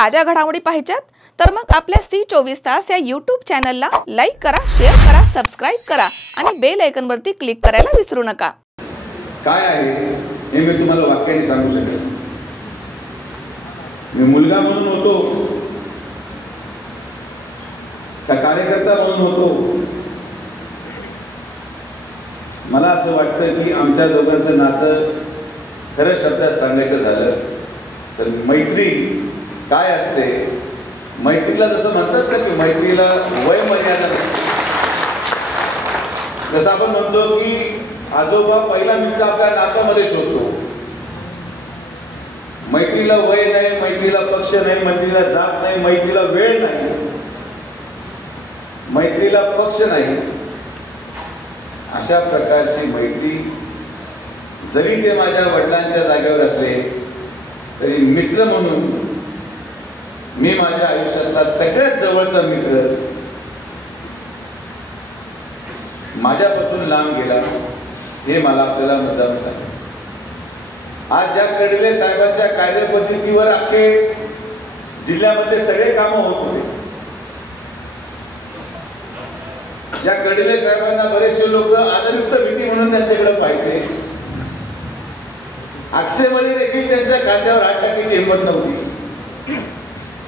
ताज्या घडामोडी पाहिजेत तर मग आपल्या C24 या YouTube चॅनलला लाईक करा, शेअर करा, सबस्क्राइब करा आणि बेल आयकॉनवरती क्लिक करायला विसरू नका। काय आहे हे मी तुम्हाला वाक्याने सांगू शकतो। मी मुलगा म्हणून होतो का कार्यकर्ता म्हणून होतो, मला असं वाटतं की आमच्या दोघांचं नातं खरं शब्दात सांगायचं झालं तर मैत्री काय असते। मैत्रीला जसं म्हणतात ना की मैत्रीला वय मर्यादा नसते। जसं आपण म्हणतो की आजोबा पहिला मित्र आपल्या नात्यामध्ये शोधतो। मैत्रीला वय नाही, मैत्रीला पक्ष नाही, मैत्रीला जात नाही, मैत्रीला वेळ नाही, मैत्रीला पक्ष नाही। अशा प्रकारची मैत्री जरी ते माझ्या वडिलांच्या जागेवर असले तरी मित्र म्हणून मी माझ्या आयुष्यातला सगळ्यात जवळचा मित्र माझ्यापासून लांब गेला हे मला आपल्याला मुद्दाम सांगायचं। आज ज्या कर्डिले साहेबांच्या कार्यपद्धतीवर अख्खे जिल्ह्यामध्ये सगळे कामं होत होते, या कर्डिले साहेबांना बरेचसे लोक आदरयुक्त भीती म्हणून त्यांच्याकडे पाहिजे। अक्षयमध्ये देखील त्यांच्या खांद्यावर हात टाकायची हिंमत नव्हती,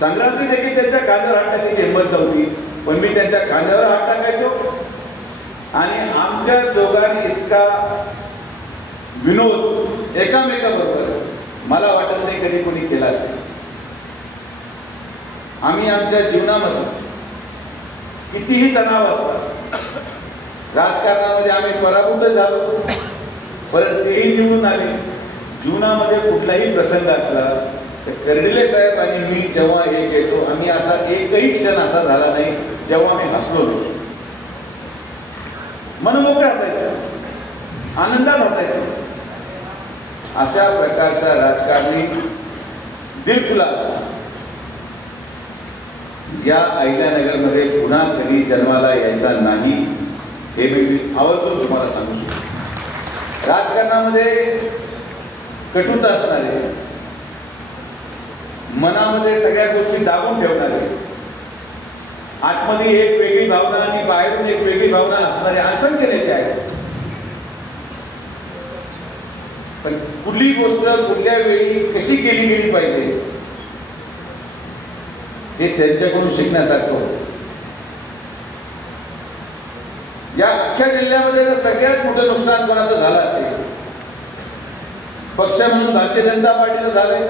संक्रांती देखील त्यांच्या खांद्यावर हात टाकायची हिंमत नव्हती, पण मी त्यांच्या खांद्यावर हात टाकायचो आणि आमच्या दोघांनी इतका विनोद एकामेकाबरोबर मला वाटत नाही कधी कोणी केला असेल। आम्ही आमच्या जीवनामध्ये कितीही तणाव असतात, राजकारणामध्ये आम्ही पराभूत झालो परत तेही निवडून आले, जीवनामध्ये कुठलाही प्रसंग असला तर कर्डिले साहेब आणि मी जेव्हा एक येतो आम्ही असा एकही क्षण असा झाला नाही जेव्हा आम्ही हसलो नव्हतो, मनमोकळे असायचं, आनंदात असायचं। अशा प्रकारचा राजकारणी दिलखुलास या अहिल्यानगरमध्ये पुन्हा कधी जन्माला यायचा नाही हे मी आवर्जून तुम्हाला सांगू शकतो। राजकारणामध्ये कटुता असणारे, मनामध्ये सगळ्या गोष्टी दाबून ठेवणारे, आतमध्ये एक वेगळी भावना आणि बाहेरून एक वेगळी भावना असणारे असंख्य नेते आहेत, पण कुठली गोष्ट कुठल्या वेळी कशी केली गेली पाहिजे हे त्यांच्याकडून शिकण्यासारखं होतं। या अख्ख्या जिल्ह्यामध्ये जर सगळ्यात मोठं नुकसान कोणाचं झालं असेल, पक्ष म्हणून भारतीय जनता पार्टीचं झालंय,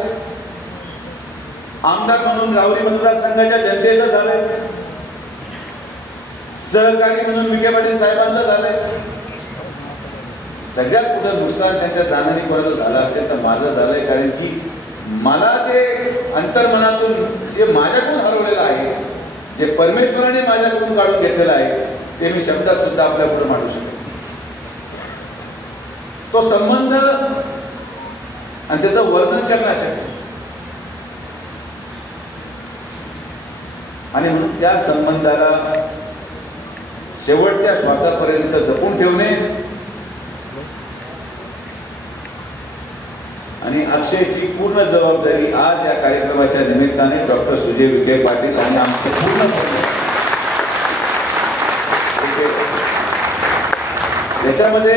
आमदार म्हणून राहुरी मतदारसंघाच्या जनतेचं झालंय, सहकारी म्हणून विखे पाटील साहेबांचं झालंय। सगळ्यात मोठं नुकसान त्यांच्या जाण्याने कोणाचं झालं असेल तर माझं झालंय, कारण की मला जे अंतर्मनातून जे माझ्याकडून हरवलेलं आहे, जे परमेश्वराने माझ्याकडून काढून घेतलेलं आहे ते मी शब्दात सुद्धा आपल्यापुढे मांडू शकतो। तो संबंध आणि त्याचं वर्णन करण्यासाठी आणि म्हणून त्या संबंधाला शेवटच्या श्वासापर्यंत जपून ठेवणे आणि अक्षयची पूर्ण जबाबदारी आज या कार्यक्रमाच्या निमित्ताने डॉक्टर सुजय विखे पाटील आणि आमचे पूर्ण याच्यामध्ये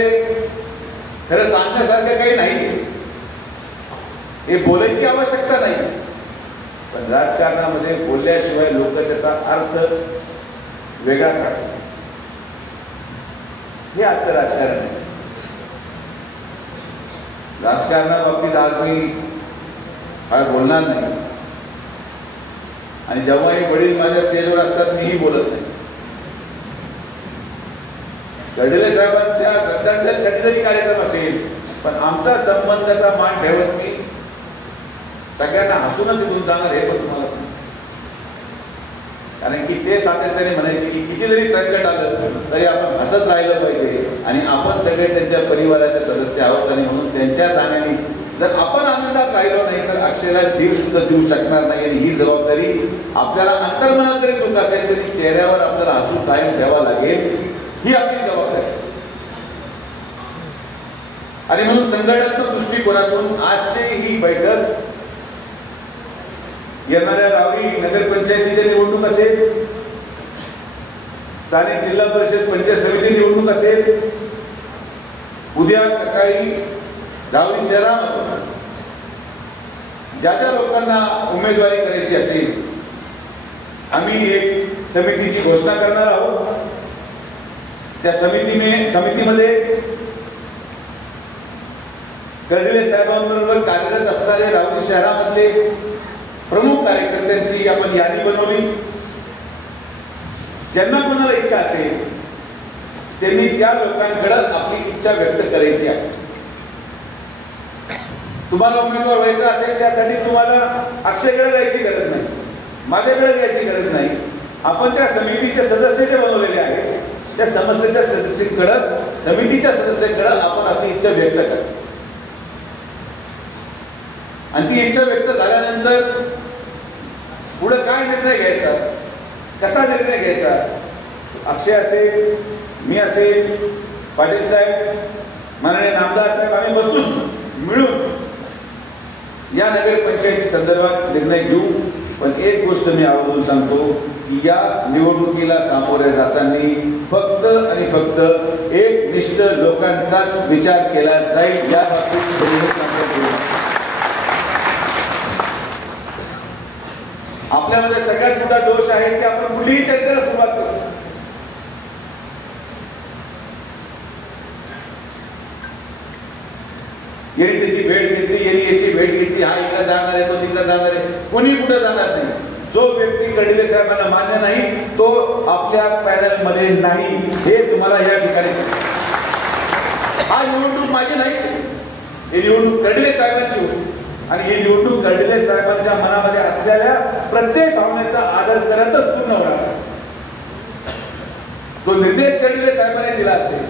खरं सांगण्यासारखं काही नाही, हे बोलायची आवश्यकता नाही, पण राजकारणामध्ये बोलल्याशिवाय लोक त्याचा अर्थ वेगळा काढतात, हे आजचं राजकारण आहे। राजकारणाबाबतीत आज मी काय बोलणार नाही आणि जेव्हा हे वडील माझ्या स्टेजवर असतात मीही बोलत नाही। कर्डिले साहेबांच्या श्रद्धांजलीसाठी जरी कार्यक्रम असेल पण आमचा संबंधाचा मान ठेवत मी सगळ्यांना हसूनच इथून जाणार हे पण तुम्हाला सांगतो, कारण की ते सातत्याने म्हणायचे की किती जरी संकट आलं तरी आपण हसत राहिलं पाहिजे आणि आपण सगळे त्यांच्या परिवाराचे सदस्य आहोत आणि म्हणून त्यांच्या जाण्याने जर आपण आनंदात राहिलो नाही तर अक्षयला धीर सुद्धा देऊ शकणार नाही आणि ही जबाबदारी आपल्याला अंतर्मनात जरी दुःख असेल तरी चेहऱ्यावर आपल्याला हसू कायम ठेवावं लागेल, ही आपली जबाबदारी। आणि म्हणून संघटनात्मक दृष्टिकोनातून आजची ही बैठक येणाऱ्या रावरी नगरपंचायतीची निवडणूक असेल, स्थानिक जिल्हा परिषद पंचायत समिती निवडणूक असेल, उद्या सकाळी रावरी शहरामध्ये ज्या ज्या लोकांना उमेदवारी करायची असेल, आम्ही एक समितीची घोषणा करणार आहोत. त्या समितीमध्ये कर्डिले साहेबांबरोबर कार्यरत असणारे रावरी शहरामधले प्रमुख कार्यकर्त्यांची आपण यादी बनवली. ज्यांना कोणाला इच्छा असेल त्यांनी त्या लोकांकडे आपली इच्छा व्यक्त करायची आहे. तुम्हाला उमेदवार व्हायचा असेल त्यासाठी तुम्हाला अक्षयकडे जायची गरज नाही, माझ्याकडे जायची गरज नाही. आपण त्या समितीचे सदस्य जे बनवलेले आहेत त्या समितीच्या सदस्यांकडे आपण आपली इच्छा व्यक्त करा. आणि ती इच्छा व्यक्त झाल्यानंतर पुढे काय निर्णय घ्यायचा, कसा निर्णय घ्यायचा, अक्षय असेल, मी असेल, पाटील साहेब, माननीय नामदार साहेब, आम्ही बसून मिळून या नगरपंचायती संदर्भात निर्णय घेऊ. पण एक गोष्ट मी आवर्जून सांगतो की या निवडणुकीला सामोरे जाताना फक्त आणि फक्त एकनिष्ठ लोकांचाच विचार केला जाईल. या बाबतीत आपल्यामध्ये सगळ्यात मोठा दोष आहे की आपण कुठलीही चर्चेला सुरुवात करतो. यांनी त्याची भेट घेतली, यांनी याची भेट घेतली, हा इकडे जाणार आहे, तो तिकडे जाणार आहे, कोणी कुठे जाणार नाही. जो व्यक्ती कर्डिले साहेबांना मान्य नाही तो आपल्या पॅनल मध्ये नाही, हे तुम्हाला या ठिकाणी हा निवडणूक माझी नाहीच, ही निवडणूक कर्डिले साहेबांची होती. आणि ही निवडणूक कर्डिले साहेबांच्या मनामध्ये असलेल्या प्रत्येक भावनेचा आदर करतच पूर्ण होणार. तो निर्देश कर्डिले साहेबांनी दिला असेल,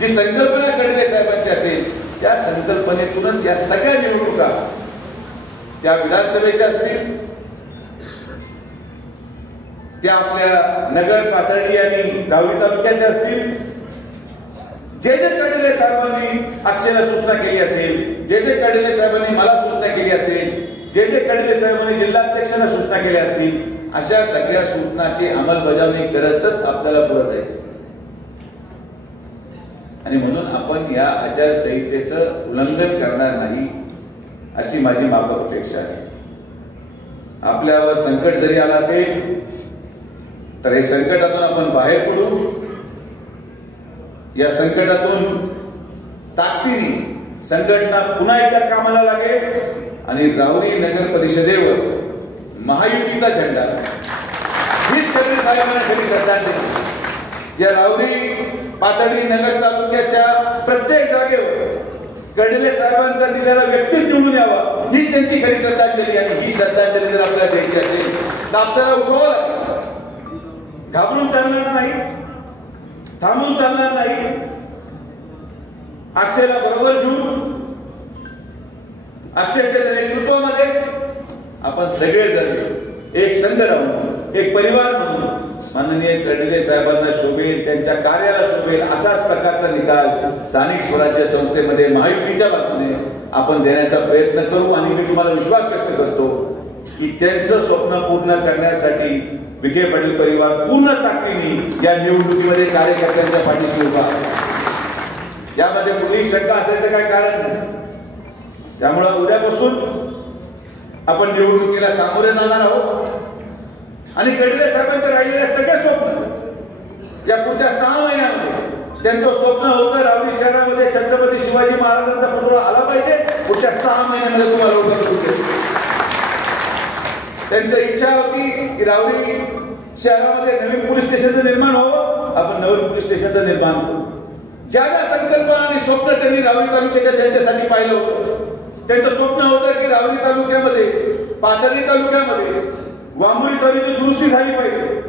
जी संकल्पना कर्डिले साहेबांची असेल, त्या संकल्पनेतूनच या सगळ्या निवडणुका, त्या विधानसभेच्या असतील, त्या आपल्या नगर पातळी आणि रावरी तालुक्याच्या असतील, जे जे कर्डिले साहेबांनी अक्षयला सूचना केली असेल, जे जे कर्डिले साहेबांनी मला सूचना केली असेल, जे जे कर्डिले साहेबांनी जिल्हाध्यक्षांना सूचना केल्या असतील, अशा सगळ्या सूचनाची अंमलबजावणी करतच आपल्याला पुढे जायचं. आणि म्हणून आपण या आचारसंहितेचं उल्लंघन करणार नाही अशी माझी माफक अपेक्षा आहे. आपल्यावर संकट जरी आलं असेल तर हे संकटातून आपण बाहेर पडू. या संकटातून ताकदीने संघटना पुन्हा एकदा कामाला लागेल आणि राहुरी नगर परिषदेवर महायुतीचा झेंडा, हीच कर्डिले साहेबांना खरी श्रद्धांजली. या राहुरी पातळी नगर तालुक्याच्या प्रत्येक जागेवर कर्डिले साहेबांचा दिलेला व्यक्तीच निवडून यावा, हीच त्यांची खरी श्रद्धांजली. आणि ही श्रद्धांजली जर आपल्याला द्यायची असेल तर आपल्याला उभं घाबरून चालणार नाही, थांबून चालणार नाही. अक्षयला बरोबर घेऊन अक्षयच्या नेतृत्वामध्ये आपण सगळेजण एक संघ राहून, एक परिवार म्हणून माननीय कर्डिले साहेबांना शोभेल, त्यांच्या कार्याला शोभेल अशाच प्रकारचा निकाल स्थानिक स्वराज्य संस्थेमध्ये महायुतीच्या बाजूने आपण देण्याचा प्रयत्न करू. आणि मी तुम्हाला विश्वास व्यक्त करतो की त्यांचं स्वप्न पूर्ण करण्यासाठी विखे पाटील परिवार पूर्ण ताकदीने या निवडणुकीमध्ये कार्यकर्त्यांच्या पाठीशी उभा आहे. यामध्ये कुठलीही शंका असल्याचं काय कारण नाही. त्यामुळे उद्यापासून आपण निवडणुकीला सामोरे जाणार आहोत. आणि कर्डिले साहेबांचे राहिलेले सगळे स्वप्न या पुढच्या 6 महिन्यामध्ये त्यांचं स्वप्न होतं रावरी शहरामध्ये छत्रपती शिवाजी महाराजांचा पुतळा आला पाहिजे. पुढच्या 6 महिन्यामध्ये तुम्हाला होतं. त्यांची इच्छा होती की रावरी शहरामध्ये नवीन पोलीस स्टेशनचं निर्माण व्हावं. आपण नवीन पोलीस स्टेशनचं निर्माण करू. ज्या ज्या संकल्पना आणि स्वप्न त्यांनी रावरी तालुक्याच्या जनतेसाठी पाहिलं होतं, त्यांचं स्वप्न होतं की रावरी तालुक्यामध्ये, पाथर्डी तालुक्यामध्ये वांबुरी तळीची दुरुस्ती झाली पाहिजे.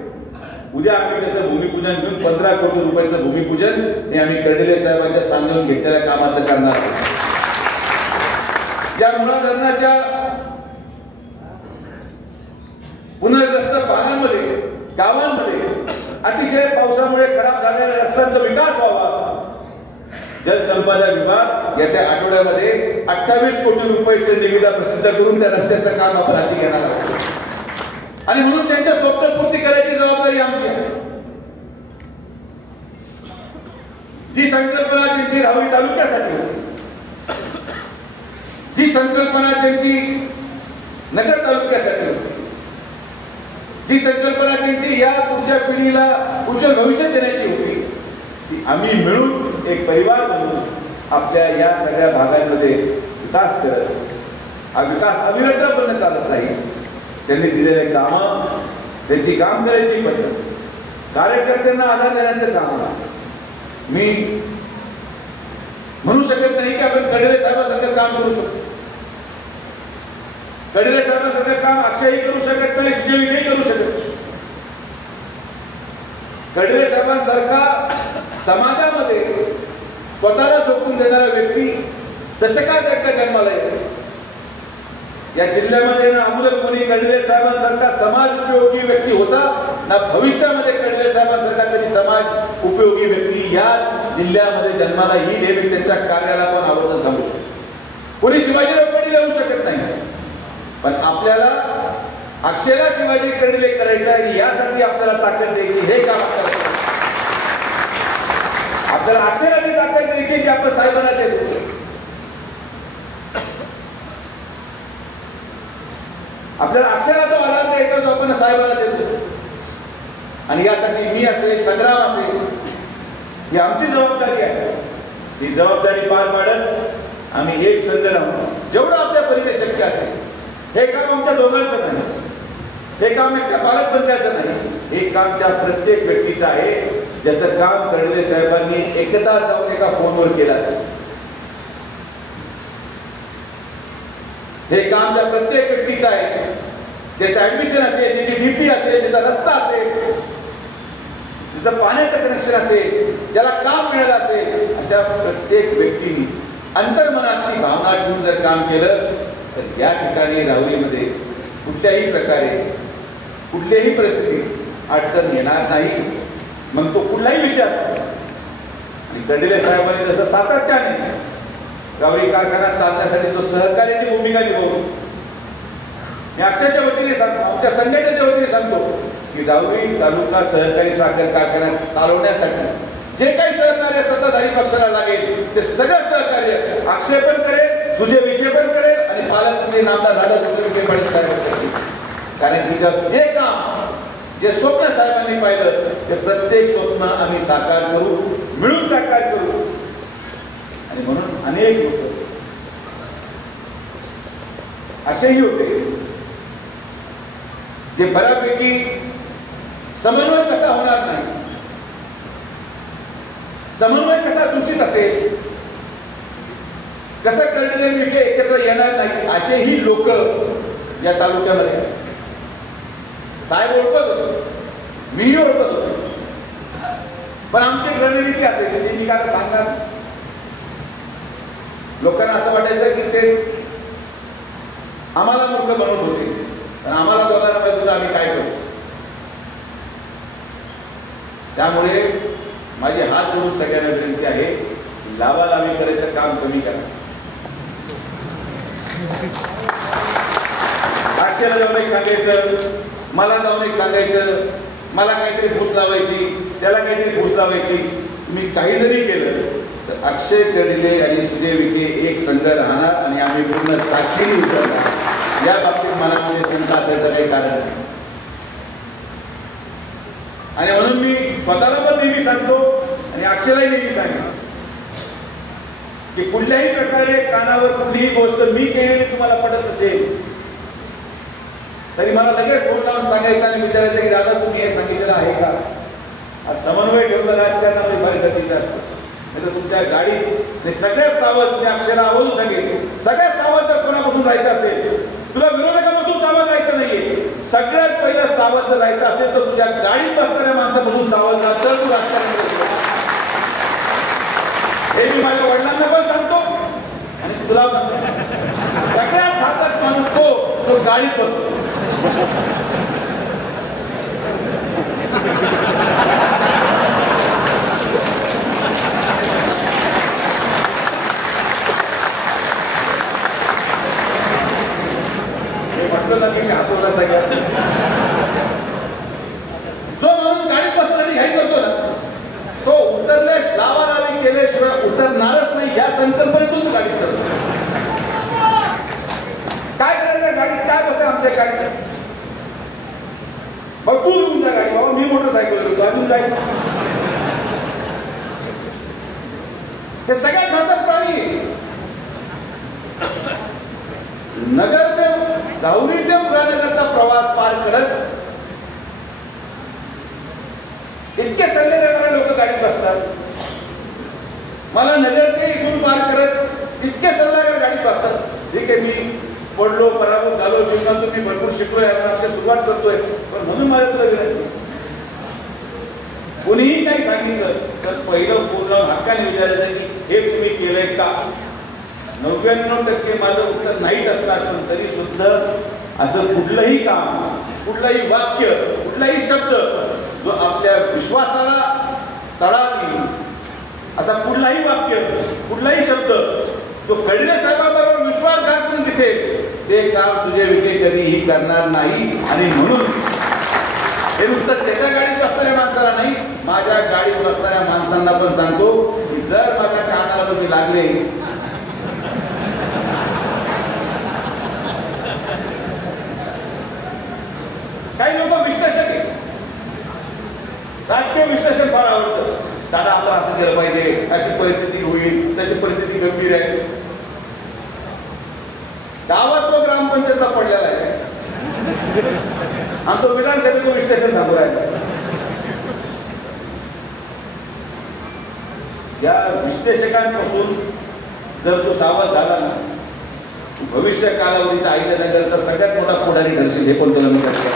उद्या आम्ही त्याचं भूमिपूजन घेऊन 15 कोटी रुपयाचं भूमिपूजन हे आम्ही कर्डिले साहेबांच्या सांगून घेतलेल्या कामाचं करणार आहोत. या मुळा धरणाच्या पुनर्ग्रस्त भागांमध्ये, गावांमध्ये अतिशय पावसामुळे खराब झालेल्या रस्त्यांचा विकास व्हावा. जलसंपदा विभाग येत्या आठवड्यामध्ये 28 कोटी रुपयाची निविदा प्रसिद्ध करून त्या रस्त्याचं काम आपण हाती घेणार आहोत आणि म्हणून त्यांच्या स्वप्नपूर्ती करायची जबाबदारी आमची आहे. जी संकल्पना त्यांची राहुरी तालुक्यासाठी होती, जी संकल्पना त्यांची नगर तालुक्यासाठी होती, जी संकल्पना त्यांची या पुढच्या पिढीला उज्ज्वल भविष्य देण्याची होती, ती आम्ही मिळून एक परिवार बनवून आपल्या या सगळ्या भागांमध्ये विकास करत, हा विकास अविरतपणे चालत नाही. त्यांनी दिलेले काम, त्यांची काम करायची पद्धत, कार्यकर्त्यांना आधार देण्याचं काम मी म्हणू शकत नाही की आपण कडले साहेबांसारखं काम करू शकतो. कडले साहेबांसारखं काम अक्षयही करू शकत नाही, सुजयही करू शकत. कडले साहेबांसारखा समाजामध्ये स्वतःला झोकून देणारा व्यक्ती दशकात एकदा जन्माला येतो. या जिल्ह्यामध्ये ना अगोदर कोणी कडले साहेबांसारखा समाज उपयोगी व्यक्ती होता, ना भविष्यामध्ये कडले साहेबांसारखा कधी समाज उपयोगी व्यक्ती या जिल्ह्यामध्ये जन्माला येईल हे मी त्यांच्या कार्याला पण आवर्जून सांगू शकतो. कोणी शिवाजीराव कडले होऊ शकत नाही, पण आपल्याला अक्षयला शिवाजी कडले करायचं आहे. यासाठी आपल्याला ताकद द्यायची, हे काम आपल्याला अक्षयला ती ताकद द्यायची की आपण साहेबांना देतो. आपल्याला अक्षराला तो आधार द्यायचा जो आपण साहेबांना देतो. आणि यासाठी मी असेल, संग्राम असेल, ही आमची जबाबदारी आहे. ही जबाबदारी पार पाडत आम्ही एक संघ राहून जेवढं आपल्या परीने शक्य असेल, हे काम आमच्या दोघांचं नाही, हे काम एकट्या पालकमंत्र्याचं नाही, हे काम त्या प्रत्येक व्यक्तीचं आहे ज्याचं काम कडले साहेबांनी एकदा जाऊन एका फोनवर केलं असेल. हे काम त्या प्रत्येक व्यक्तीचं आहे ज्याचं ऍडमिशन असेल, ज्याची डीपी असेल, ज्याचा रस्ता असेल, ज्याचं पाण्याचं कनेक्शन असेल, ज्याला काम मिळालं असेल, अशा प्रत्येक व्यक्तीने अंतर्मनात ती भावना ठेवून जर काम केलं तर या ठिकाणी राहुरीमध्ये कुठल्याही प्रकारे कुठल्याही परिस्थितीत अडचण येणार नाही. मग तो कुठलाही विषय असतो. आणि कडले साहेबांनी जसं सातत्याने राहुरी कारखाना चालण्यासाठी तो सहकार्याची भूमिका निभावली. मी अक्षरच्या वतीने सांगतो, आमच्या संघटनेच्या वतीने सांगतो की राहुरी तालुका सहकारी साखर कारखाना चालवण्यासाठी जे काही सहकार्य सत्ताधारी पक्षाला लागेल ते सगळं सहकार्य अक्षय पण करेल, सुजय विखे पण करेल आणि पालकमंत्री नामदार राधाकृष्ण विखे पाटील साहेब करतील. कारण की जे काम, जे स्वप्न साहेबांनी पाहिलं ते प्रत्येक स्वप्न आम्ही साकार करू, मिळून साकार करू. आणि म्हणून अनेक लोक असेही होते जे बऱ्यापैकी समन्वय कसा होणार नाही, समन्वय कसा दूषित असेल, कसं कडले विखे एकत्र येणार नाही, असेही लोक या तालुक्यामध्ये साहेब ओळखत होतो, मीही ओळखत होतो. पण आमची रणनीती असायची ती मी काय सांगणार. लोकांना असं वाटायचं की ते आम्हाला मूर्ख बनवत होते, पण आम्हाला दोघांना माहिती आम्ही काय करू. त्यामुळे माझी हात जोडून सगळ्यांना विनंती आहे, लावालावी करायचं काम कमी करा. अक्षयला जाऊन एक सांगायचं, मला जाऊन एक सांगायचं, मला काहीतरी फूस लावायची, त्याला काहीतरी फूस लावायची. तुम्ही काही जरी केलं तर अक्षय कडले आणि सुजय विखे एक संघ राहणार आणि आम्ही पूर्ण ताकदीने उतरणार. या बाबतीत मला म्हणजे चिंता असेल तर काही कारण नाही. आणि म्हणून मी स्वतःला पण नेहमी सांगतो आणि अक्षयलाही नेहमी सांगतो की कुठल्याही प्रकारे कानावर कुठलीही गोष्ट मी केलेली तुम्हाला पटत असेल तरी मला लगेच फोन लावून सांगायचं आणि विचारायचं की दादा तुम्ही हे सांगितलेलं आहे का. हा समन्वय ठेवणं राजकारणामध्ये फार गरजेचं असतं. नाही तर तुमच्या गाडीत सगळ्यात सावध, मी अक्षयला आवर्जून सांगेल, सगळ्यात सावध जर कोणापासून राहायचं असेल, तुला विरोधकापासून सावध राहायचं नाहीये, सगळ्यात पहिलं सावध जर राहायचं असेल तर तुझ्या गाडीत बसणाऱ्या माणसापासून सावध राहा, तर तू राजकारण. हे मी माझ्या वडिलांना पण सांगतो आणि तुला पण सांगतो. सगळ्यात घातक माणूस तो गाडीत बसतो. या संकल्पनेतून गाडी चालवतो. काय करायचं गाडीत, काय बसेल आमच्या गाडीत? मग तू घेऊन जा गाडी, बाबा मी मोटरसायकल घेतो, अजून काय? हे सगळ्यात घातक प्राणी. नगर ते राहुरी ते पुरानगरचा प्रवास पार करत इतके सल्ले देणारे लोक गाडीत बसतात. मला नगर ते इथून पार करत इतके सल्लागार गाडीत बसतात. ठीक आहे, मी पडलो, पराभूत झालो, जीवनातून मी भरपूर शिकलोय, अशी सुरुवात करतोय, पण म्हणून माझ्या तुला विनंती, कोणीही काही सांगितलं तर पहिलं पूर्ण हक्काने विचारायचं की हे तुम्ही केलंय का? 99% माझं उत्तर नाहीच असणार, पण तरी सुद्धा असं कुठलंही काम, कुठलंही वाक्य, कुठलाही शब्द जो आपल्या विश्वासाला तडा देईल असा कुठलाही वाक्य, कुठलाही शब्द जो खडसे साहेबांबरोबर विश्वासघात करून दिसेल ते काम सुजय विखे कधीही करणार नाही. आणि म्हणून हे नुसतं त्याच्या गाडीत बसणाऱ्या माणसाला नाही, माझ्या गाडीत बसणाऱ्या माणसांना पण सांगतो की जर माझ्या कानाला तुम्ही लागले, काही लोक विश्लेषक आहेत, राजकीय विश्लेषण फार आवडतं. दादा आपण असं केलं पाहिजे, अशी परिस्थिती होईल, तशी परिस्थिती गंभीर आहे. गावात तो ग्रामपंचायतला पडलेला आहे आणि तो विधानसभेचं विश्लेषण सांगू राहिला. या विश्लेषकांपासून जर तो सावध झाला ना, भविष्य कालावधीचा अहिल्यानगर तर सगळ्यात मोठा पुढारी ठरशील, हे पण तुला मी करतो.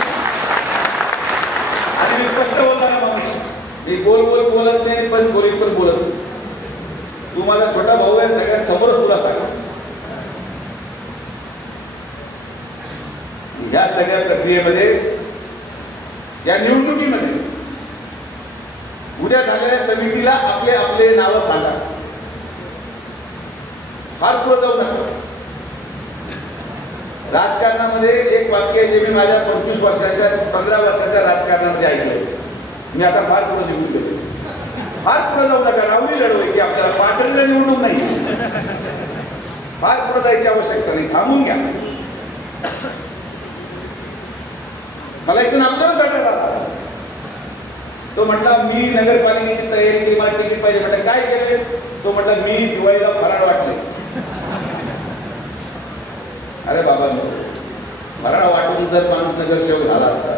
आणि मी स्पष्ट बोलताना माणूस, मी गोल गोल बोलत नाही, पण गोलीत पण बोलत. तू माझा छोटा भाऊ आहे, सगळ्यात समोरच तुला सांग. या सगळ्या प्रक्रियेमध्ये, या निवडणुकीमध्ये उद्या झालेल्या समितीला आपले आपले नाव सांगा. फार पुढे जाऊ नका. राजकारणामध्ये एक वाक्य जे मी माझ्या 25 वर्षाच्या 15 वर्षाच्या राजकारणामध्ये ऐकलं, मी आता फार पुढे निघून गेलो. फार पुढे जाऊ नका. राहुरी लढवायची आपल्याला, पाटणला निवडून नाही. फार पुढे जायची आवश्यकता नाही, थांबून घ्या. मला इथून आपल्याला भेटायला तो म्हटला मी नगरपालिकेची तयारी केली, मला तिकीट पाहिजे. म्हटलं काय केले? तो म्हटला मी दिवाळीला फराळ वाटले. अरे बाबा, फराळ वाटून जर माणूस नगरसेवक झाला असता,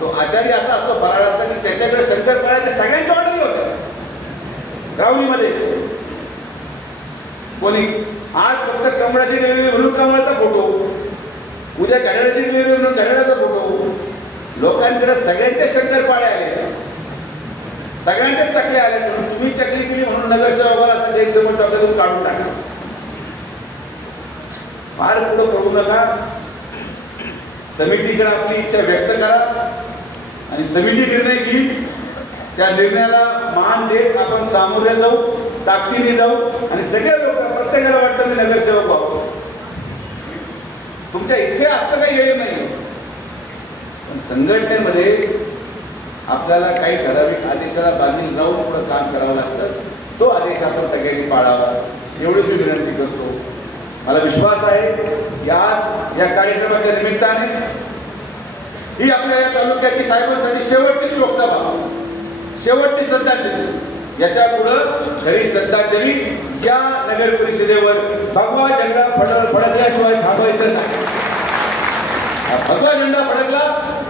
तो आचार्य असा असतो फराळाचा की त्याच्याकडे शंकरपाळ्याच्या सगळ्यांच्या ऑर्डर होत्या राहुरीमध्ये. कोणी आज फक्त कमळाची डिलिव्हरी म्हणून कमळाचा फोटो, उद्या घड्याळाची डिलिव्हरी म्हणून घड्याळाचा फोटो. लोकांकडे सगळ्यांच्या शंकरपाळे आले, सगळ्यांच्या चकल्या आल्या. तुम्ही चकली केली म्हणून नगरसेवकाला असं एक समोर टोक्यातून काढून टाका. फार पुढे पडू नका. समितीकडे आपली इच्छा व्यक्त करा आणि समिती निर्णय घेईल. त्या निर्णयाला मान देत आपण सामोरे जाऊ, ताकदीने जाऊ आणि सगळे लोक, प्रत्येकाला वाटतं मी नगरसेवक व्हावं. तुमच्या इच्छे असतं काही वेळ नाही, पण संघटनेमध्ये आपल्याला काही ठराविक आदेशाला बांधील राहून पुढे काम करावं लागतं. तो आदेश आपण सगळ्यांनी पाळावा एवढी मी विनंती करतो. मला विश्वास आहे की आज या कार्यक्रमाच्या निमित्ताने ही आपल्या या तालुक्याची साहेबांसाठी शेवटची शोकसभा, शेवटची श्रद्धांजली. याच्या पुढं खरी श्रद्धांजली या नगर परिषदेवर भगवा झेंडा फडकल्याशिवाय थांबायचं नाही. भगवा झेंडा फडकला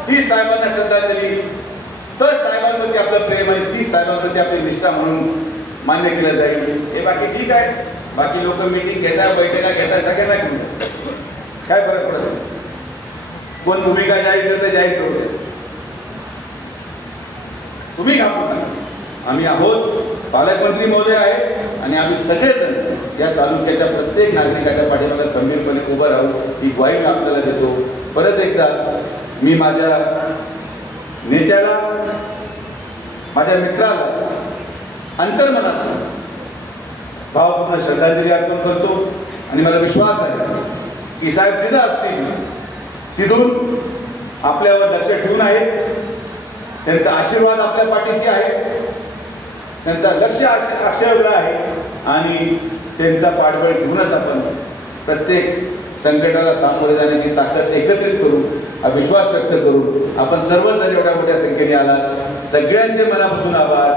ती साहेबांना श्रद्धांजली, तर साहेबांप्रती आपलं प्रेम आहे, ती साहेबांप्रती आपली निष्ठा म्हणून मान्य केलं जाईल. हे बाकी ठीक आहे. बाकी लोक मीटिंग घेतात, बैठका घेतात, सगळ्यांना घेऊन काय फरक पडत. कोण भूमिका जाहीर करते जाहीर करू, तुम्ही घाबरू नका. आम्ही आहोत, पालकमंत्री महोदय आहे आणि आम्ही सगळेजण या तालुक्याच्या प्रत्येक नागरिकाच्या पाठीमागे गंभीरपणे उभं राहू ही ग्वाही आपल्याला देतो. परत एकदा मी माझ्या नेत्याला, माझ्या मित्राला अंतर्मनात भावपूर्ण श्रद्धांजली अर्पण करतो आणि मला विश्वास आहे की साहेब जिथं असतील तिथून आपल्यावर लक्ष ठेवून आहे त्यांचा आशीर्वाद आपल्या पाठीशी आहे, त्यांचा लक्ष अक्षयला आहे आणि त्यांचा पाठबळ घेऊनच आपण प्रत्येक संकटाला सामोरे जाण्याची ताकद एकत्रित करू, हा विश्वास व्यक्त करू. आपण सर्वजण एवढ्या मोठ्या संख्येने आलात, सगळ्यांचे मनापासून आभार.